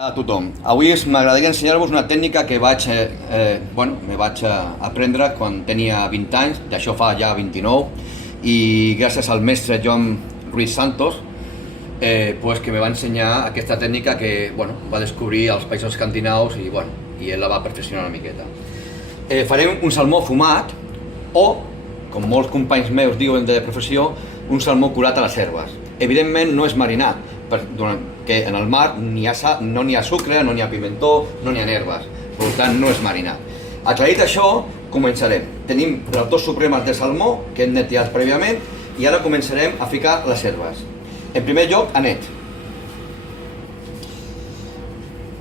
A tothom. Avui m'agradaria ensenyar-vos una tècnica que me vaig aprendre quan tenia 20 anys, d'això fa ja 29, i gràcies al mestre Joan Ruiz Santos, que me va ensenyar aquesta tècnica que va descobrir als països escandinaus i ell la va perfeccionar una miqueta. Farem un salmó fumat o, com molts companys meus diuen de professió, un salmó curat a les herbes. Evidentment no és marinat, perquè en el mar no n'hi ha sucre, no n'hi ha pimentó, no n'hi ha herbes, per tant no és marinat. Aclarit això, començarem. Tenim els dos supremes de salmó que hem neteat prèviament i ara començarem a ficar les herbes. En primer lloc, anet.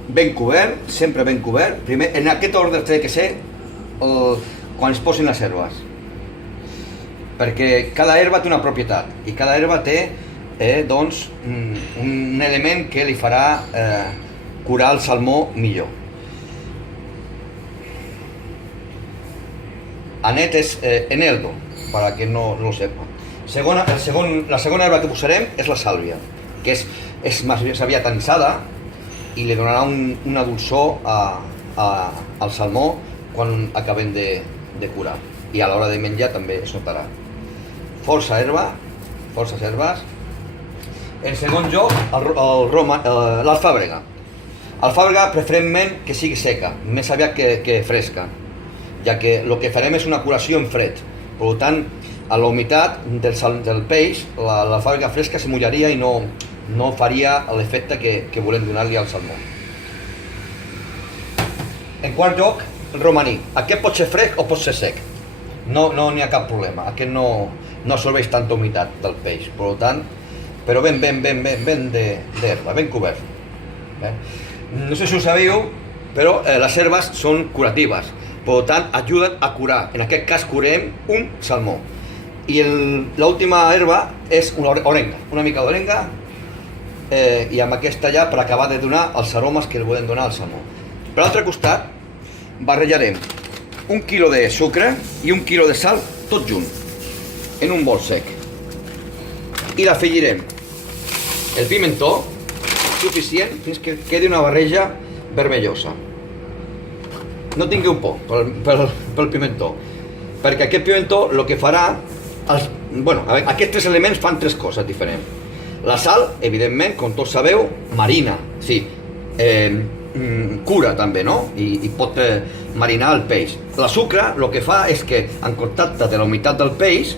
Ben cobert, sempre ben cobert. Primer, en aquest ordre té que ser quan es posin les herbes, perquè cada herba té una propietat i cada herba té un element que li farà curar el salmó millor. Anet és eneldo, per a qui no ho sepa. La segona herba que posarem és la sàlvia, que és més aviat anisada i li donarà una dolçor al salmó quan acabem de curar. I a l'hora de menjar també es notarà. Força herba, forces herbes. En segon lloc, l'alfàbrega. L'alfàbrega preferentment que sigui seca, més aviat que fresca, ja que el que farem és una curació en fred. Per tant, a la humitat del peix, l'alfàbrega fresca se mullaria i no faria l'efecte que volem donar-li al salmó. En quart lloc, el romaní. Aquest pot ser fresc o pot ser sec. No n'hi ha cap problema. Aquest no absorbeix tanta humitat del peix. Per tant, però ben d'herba, ben cobert. No sé si ho sabeu, però les herbes són curatives, per tant ajuden a curar. En aquest cas curem un salmó. I l'última herba és una orenga, una mica d'orenga, i amb aquesta ja per acabar de donar els aromes que li volem donar al salmó. Per l'altre costat barrejarem 1 quilo de sucre i 1 quilo de sal tot junt en un bol sec i l'afegirem el pimentó suficient fins que quedi una barreja vermellosa. No tingueu por pel pimentó, perquè aquest pimentó el que farà, aquests tres elements fan tres coses diferents. La sal, evidentment, com tots sabeu, marina, sí, cura també, no? I pot marinar el peix. La sucre el que fa és que en contacte de la humitat del peix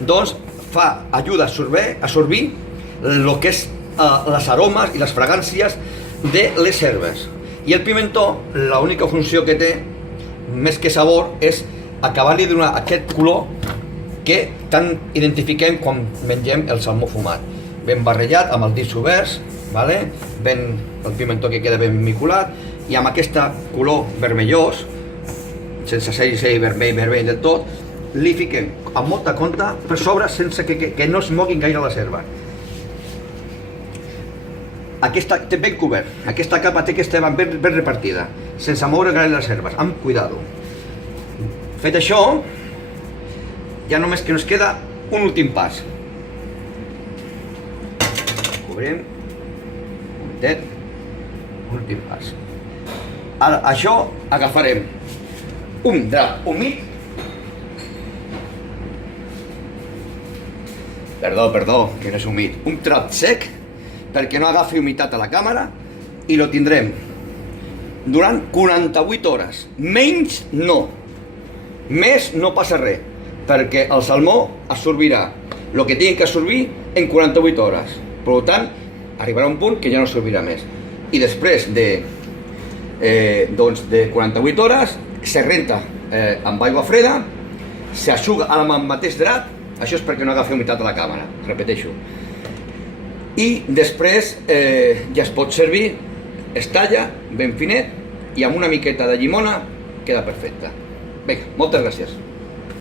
ajuda a absorbir el que és les aromes i les fragàncies de les herbes. I el pimentó, l'única funció que té, més que sabor, és acabar-li de donar aquest color que tant identifiquem quan mengem el salmó fumat. Ben barrejat, amb els dits oberts, el pimentó que queda ben miculat, i amb aquest color vermellós, sense ser vermell del tot, li fiquem amb molta compte per sobre sense que no es moguin gaire les herbes. Aquesta té ben cobert, aquesta capa té que estar ben repartida, sense moure gaire les herbes, amb cuidado. Fet això, ja només que ens queda un últim pas. Cobrim, un últim pas. Ara, això agafarem un drap humit, perdó, que no és humit, un drap sec, perquè no agafi humitat a la càmera, i lo tindrem durant 48 hores. Menys no. Més no passa res, perquè el salmó absorbirà el que tingui que absorbir en 48 hores. Per tant, arribarà un punt que ja no absorbirà més. I després de 48 hores, se renta amb aigua freda, s'aixuga amb el mateix drap, això és perquè no agafi humitat a la càmera, repeteixo. I després ja es pot servir, es talla ben finet i amb una miqueta de llimona queda perfecte. Vinga, moltes gràcies.